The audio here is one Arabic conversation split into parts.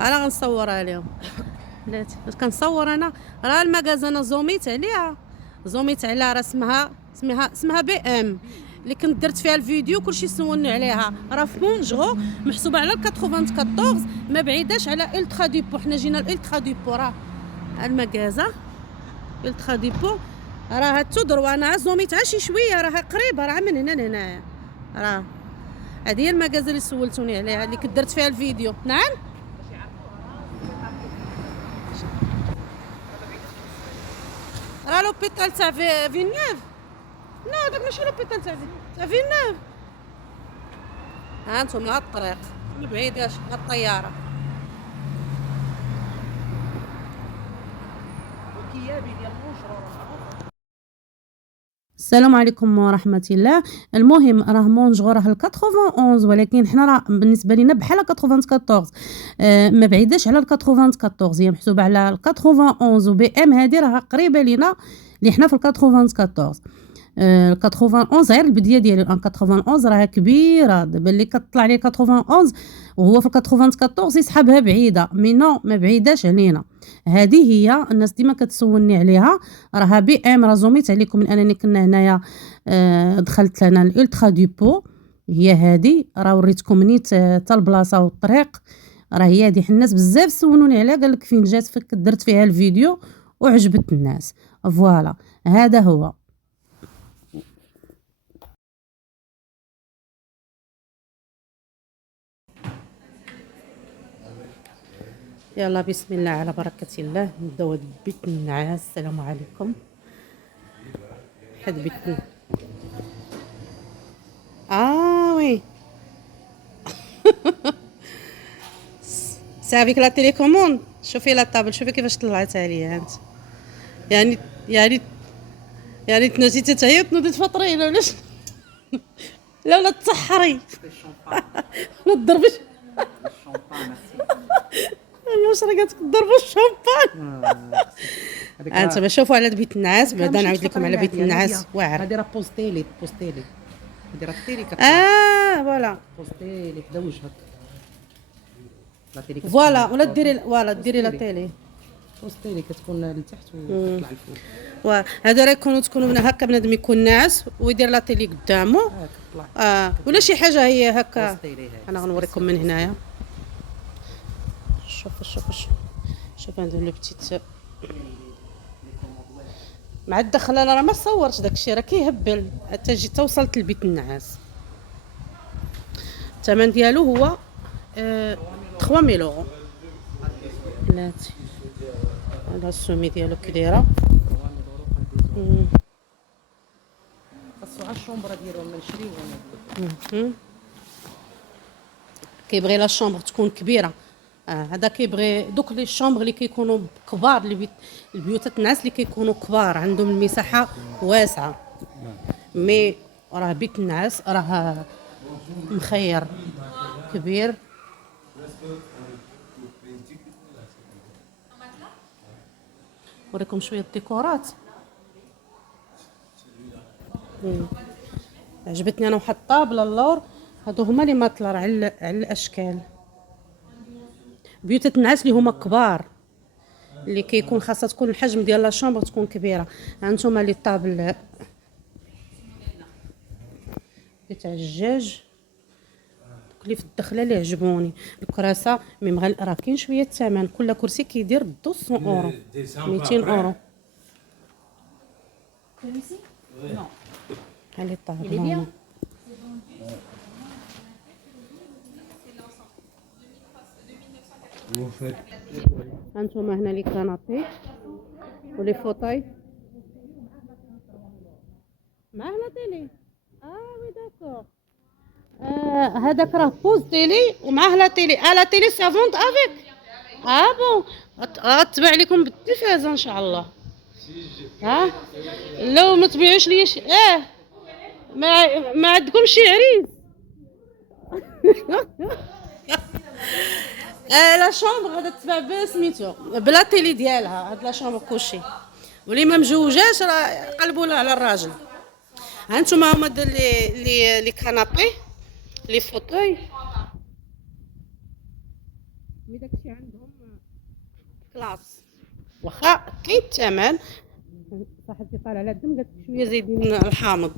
انا غنصورها لهم. بلاتي فاش كنصور انا راه المغازه زوميت عليها، راه اسمها بي ام اللي كنت درت فيها الفيديو. كلشي سولني عليها، راه في مونجغو محسوبه على 94، ما بعيداش على الترا ديبو. حنا جينا الالترا ديبو، راه المغازه الترا ديبو راه تدروا. انا زوميتها شي شويه، راه قريبه، راه من هنا لهنايا. راه هذه هي المغازه اللي سولتوني عليها، اللي كنت درت فيها الفيديو. نعم، راه لوبيتال تاع فينيوف. لا داك ماشي لوبيتال تاع فينيوف. ها انتم على الطريق، ما بعيداش على الطياره. السلام عليكم ورحمة الله. المهم راه مونجغو راه 91، ولكن حنا راه بالنسبة لينا بحال 94. ما بعيداش على 94، هي محسوبة على 91، وبي ام هذه راه قريبة لينا اللي حنا في 94. 91 غير البديه ديالي، 91 راها كبيره. دابا اللي كطلع ليه 91 وهو في 94 يسحبها بعيده، مي نو ما بعيداش علينا. هذه هي الناس ديما كتسولني عليها، راها بي ام. راه زوميت عليكم من انني كنا هنايا. دخلت لنا الالترا ديبو، هي هذه. راه وريتكم نيت حتى البلاصه والطريق. راه هي هذه. الناس بزاف سولوني عليها، قال لك فين جات، فك درت فيها الفيديو وعجبت الناس. فوالا هذا هو. يلا بسم الله على بركة الله، نبداو بيت النعاس. السلام عليكم. حد بيت وي سافيك لا تيليكوموند. شوفي لا طابل، شوفي كيفاش طلعتها ليا انت. يعني يعني يعني تنسيتي تعيط نوضي تفطري ولا ولا تسحري ولا تضربي واش راه تضربوا الشامبان. انت شوفوا على بيت النعاس، بعدا نعاود لكم على بيت النعاس واعر. هذه راه بوستيلي هذه راه التيلي فوالا بوستيلي حدا وجهك. لا تيلي فوالا، ولا ديري لا تيلي. بوستيلي كتكون لتحت وكتطلع الفوق. وهذا راه تكونوا من هكا بنادم يكون ناعس ويدير لا تيلي قدامه. كتطلع ولا شي حاجه هي هكا. بوستيلي. انا غنوريكم من هنايا. شوف ندير لو بتيت مع الدخل. انا راه ما صورتش داكشي، راه كيهبل حتى جيت وصلت لبيت النعاس. الثمن ديالو هو 3000 اورو. بلاتي هذا السومي ديالو كي دايره. خاصو على الشومبره ديالو ما نشريوه. كيبغي لا شومبر تكون كبيره. هذا كيبغي دوك لي شومبر اللي كيكونوا كبار، اللي البيوتات الناس اللي كيكونوا كبار عندهم المساحه واسعه. مي راه بيت النعاس راه مخير كبير. نوريكم شويه الديكورات. عجبتني انا واحد الطابله اللور. هادو هما لي ماطلر على الاشكال. بيوت النعاس اللي هما كبار، اللي كيكون خاصها تكون الحجم ديال لا شومبر تكون كبيره. هانتوما لي طابل تاع الجاج اللي في الدخله اللي عجبوني. الكراسه مي راه كاين شويه الثمن، كل كرسي كيدير 200 اورو 200 اورو. هاني الطابله. هانتوما هنا لي كانابي ولي فوطاي معاه لا تيلي. وي داكور. هذاك راه بوز تيلي ومعاه لا تيلي. لا تيلي سافونت افيك. بون غتباع لكم بالتلفازه ان شاء الله. لو ما تبيعوش ليا ما عندكم شي عريس. لا شومبر غادا تباع بسميتو بلا تيلي ديالها. هاد لا شومبر كلشي، واللي ما مجوجاش راه قلبوا لها على الراجل. هانتوما هما لي كانابي لي فوتوي. مي داكشي عندهم كلاس، واخا كاين الثمن. صاحبتي طالع على الدم قالت لي شويه زايدين الحامض،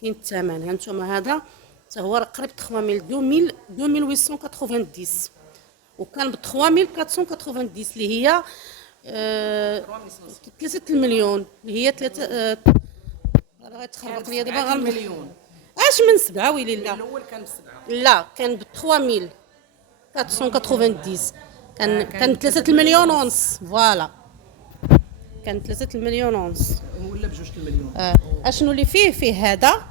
كاين الثمن. ها نتوما هذا حتى هو راه قريب 3000 2890، وكان ب 3490 اللي هي 3 المليون، اللي هي 3 راه غتخربق ليا دابا مليون. اش من 7 ويلي لا الاول كان بسبعه. لا كان ب 3490، كان 3 المليون ونص، فوالا كان 3 المليون ونص. ولا بجوج المليون. اشنو اللي فيه هذا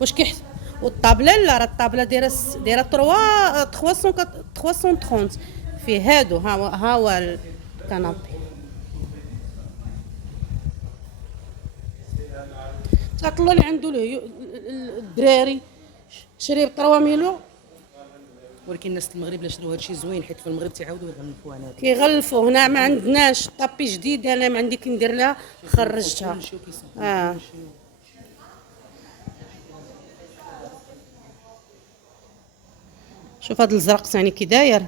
واش والطابله لا، راه الطابله دايره 330 فيه هادو. ها هو الكنابي. تعطلوا اللي عنده الدراري شري ب 3 مليون. ولكن الناس المغرب لا شراو هادشي زوين، حيت في المغرب تيعاودوا يغلفوا على هذا. كيغلفوا هنا ما عندناش طابي جديد، انا ما عندي كي ندير لها خرجتها. شوف هذا الزرق ثاني كي داير.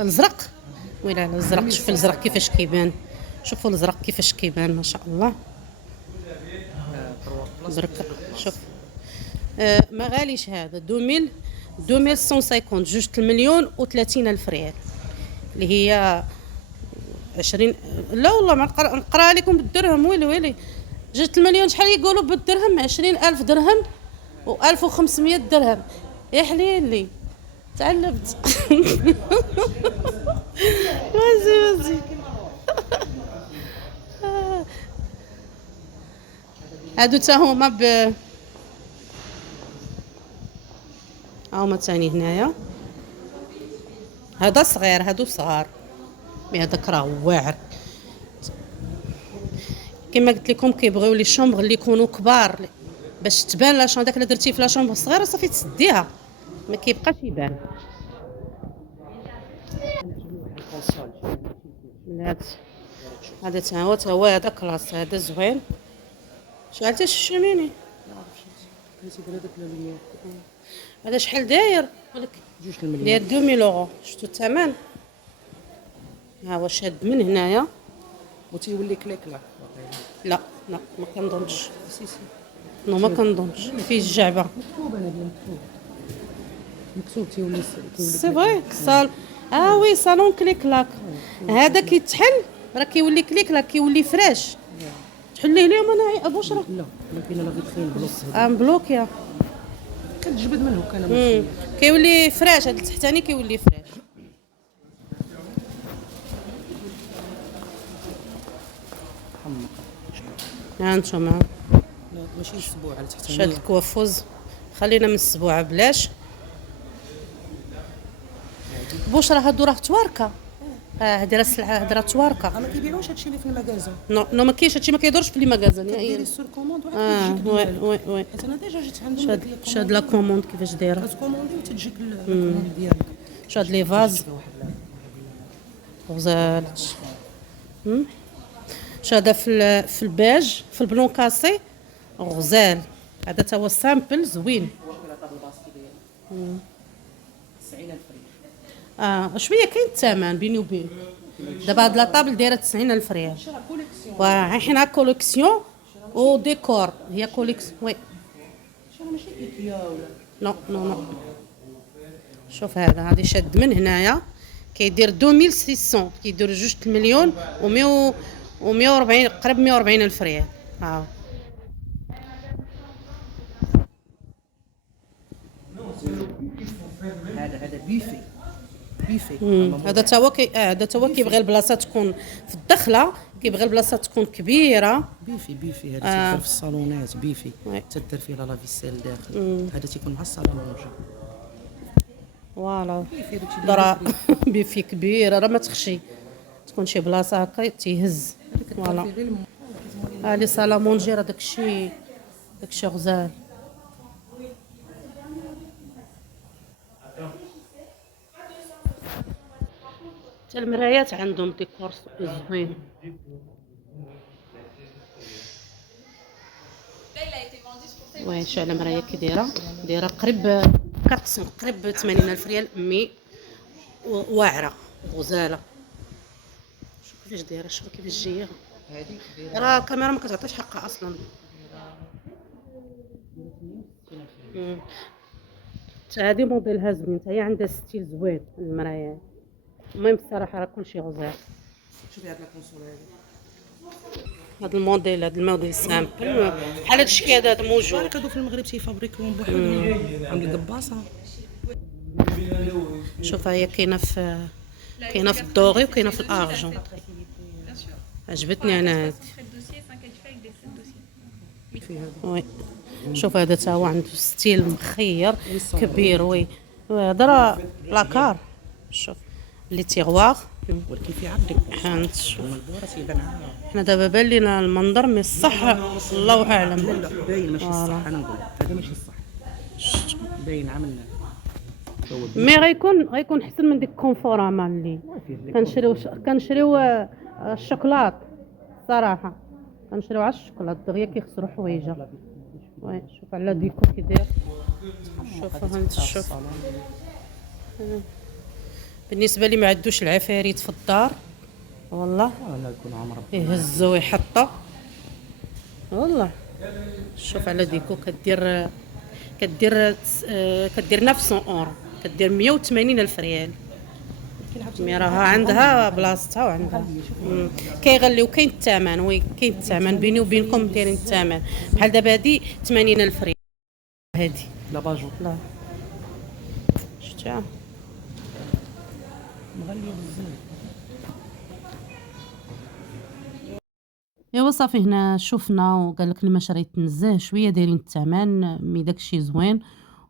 الازرق ويلا الازرق، شوف الازرق كيفاش كيبان، شوفوا الازرق كيفاش كيبان ما شاء الله. برك شوف ما غاليش هذا 2150، جوج المليون و30 الف ريال، اللي هي 20. لا والله ما نقرا لكم بالدرهم. ويلي جوج المليون شحال يقولوا بالدرهم؟ 20,000 درهم و1500 درهم. يا حليلي تعلمت. وزي هادو تا هما هاهما تاني هنايا. هذا صغير، هادو صغار، مي هذاك راه واعر. كما قلت لكم كيبغيو لي شومبر اللي يكونوا كبار باش تبان لا شومبر. داك اللي درتيه في لا شومبر صغيره صافي تسديها ما كيبقاش يبان. هذا تا هو هذا كلاس، هذا زوين. شحال تا الشميني هذا شحال داير؟ جوج المليون داير 2000 اورو. شفتوا الثمن؟ ها هو شاد من هنايا وتيولي كليك لا. لا ما كنظنش. نو ما كنظنش فيه الجعبه. مكتوب انا ديال مكتوب تيولي سي فري صال. وي صالون كليك لاك. هذا كيتحل راه كيولي كليك لاك، كيولي فراش. تحليه اليوم انا ابوش راه لا كاين لا فيترين بلوك. مبلوكيا كتجبد منه كان كيولي فراش. هذا التحتاني كيولي فراش. ها نتوما لا ماشي السبوع على تحت شاد الكوافوز. خلينا من السبوعه بلاش. بوش راه هادو راه تواركه. هادي راه السلعه، هادي راه تواركه. ما كيبيعوش هادشي اللي في المغازه. نو ما كاينش هادشي، ما كيدورش في لي ماغازان ديري نهائيا. السور كوموند وعاد وي حيت انا ديجا جيت عندهم شاد لا كوموند كيفاش دايره. تكوموندي وتجيك الكوموند ديالك. شاد لي فاز غزالت. شاد في الباج في البلون كاسي غزال. هذا تا هو سامبل زوين. 90,000 ريال. شويه كاين الثمن بيني وبين. دابا هاد لا طابل دايره 90,000 ريال. حنا كوليكسيون او ديكور. هي كوليكسيون وي. ماشي ايكيا ولا نو. شوف هذا شاد من هنايا كيدير 2600، كيدير 2 المليون و140 قريب 140 الف ريال. هذا بيفي هذا تا هو هذا تا هو كيبغي البلاصه تكون في الدخله، كيبغي البلاصه تكون كبيره. بيفي هذا تيدار في الصالونات. بيفي تدير فيه لا فيسيل داخل. هذا تيكون مع الصالون. فوالا درا بيفي كبيره راه ما تخشي، تكون شي بلاصه هكا تيهز. فوالا لي سالامونجي راه داكشي غزال. حتى المرايات عندهم ديكور زوين. وي شعله مرايه كي دايره قريب 400 قريب 80,000 ريال، مي واعره غزاله. شوف كيفاش دايره، شوف كيفاش جايه، راه الكاميرا ما كتعطيش حقها اصلا. حتى هادي موديلها زوين، حتى هي عندها ستيل زوين المرايا. المهم الصراحه راه كلشي غزال. شوفي هاد لاكونسول هادي، هاد الموديل سامبل بحال هاد الشكل هذا موجود. كادو في المغرب تيفابريكوهم بوحدهم عند القباصه. شوف هي كاينه في الدوغي وكاينه في الارجون. عجبتني انا هادي. وي شوف هذا تا هو عنده ستيل مخير كبير. وي هذا راه لاكار. شوف لي تيغواغ، ولكن في عبدك حنت شوف البورة تيبان حنا دابا بان لينا المنظر، مي الصح الله اعلم. لا باين ماشي الصح. انا نقول هذا ماشي الصح، باين عامل مي غيكون احسن من ديك كونفورما اللي كنشريو الشوكولات صراحه. كنشريو على الشوكولات دغيا كيخسروا حوايجه. وي شوف على ديكو كي داير. شوف هانت شوف. بالنسبه لي ما عندوش العفاريت في الدار والله، لا يكون عمر يهزو ويحطو والله. شوف على ديكو كدير 900 اورو، كدير 180,000 ريال. مي راها عندها بلاصتها وعندها كيغليو. كاين الثمن، وي كاين الثمن بيني وبينكم دايرين الثمن. بحال دابا هادي 80,000 ريال هادي لا باجو لا شفتها مغليه بزاف. ايوا صافي. هنا شفنا وقال لك اللي ما شريت نزاه شويه دايرين الثمن، مي داكشي زوين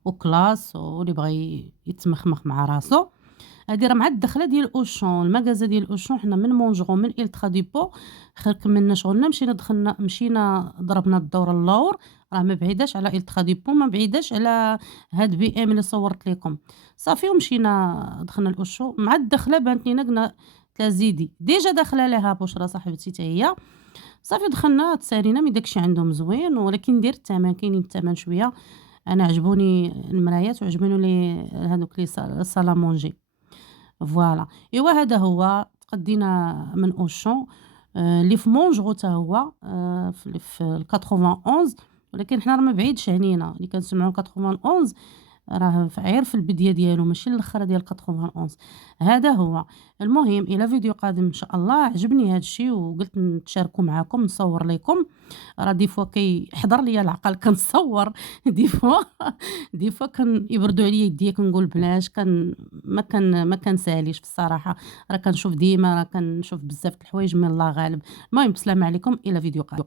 وكلاس، واللي بغى يتمخمخ مع راسو. هادي راه مع الدخله ديال اوشون، المغازا ديال اوشون. حنا من مونجرو من الترا ديبو خير كملنا شغلنا، مشينا ضربنا الدور اللور. راه ما بعيداش على الترا ديبو، ما بعيداش على هاد بي ام اللي صورت لكم. صافي ومشينا دخلنا الاوشون. مع الدخله بانت لينا قلنا تلازيدي ديجا داخله لها بشرى صاحبتي حتى هي. صافي دخلنا تسالينا، مي داكشي عندهم زوين، ولكن دير الثمن كاينين الثمن شويه. انا عجبوني المرايات وعجبوني لي هذوك لي سالامونجي. فوالا ايوا هذا هو تقدينا من اوشون. اللي في مونجرو حتى هو في 91، ولكن حنا راه ما بعيدش علينا. اللي كنسمعوا 91 راه غير في البدايه ديالو، ماشي الاخر ديال 91. هذا هو. المهم الى فيديو قادم ان شاء الله. عجبني هذا الشيء وقلت نتشاركوا معكم، نصور لكم. راه دي فوا كيحضر ليا العقل كنصور دي فوا كان يبردوا عليا يديا كنقول بلاش ما كنساليش بصراحه. راه كنشوف ديما، راه كنشوف بزاف د الحوايج من الله غالب. المهم بسلام عليكم الى فيديو قادم.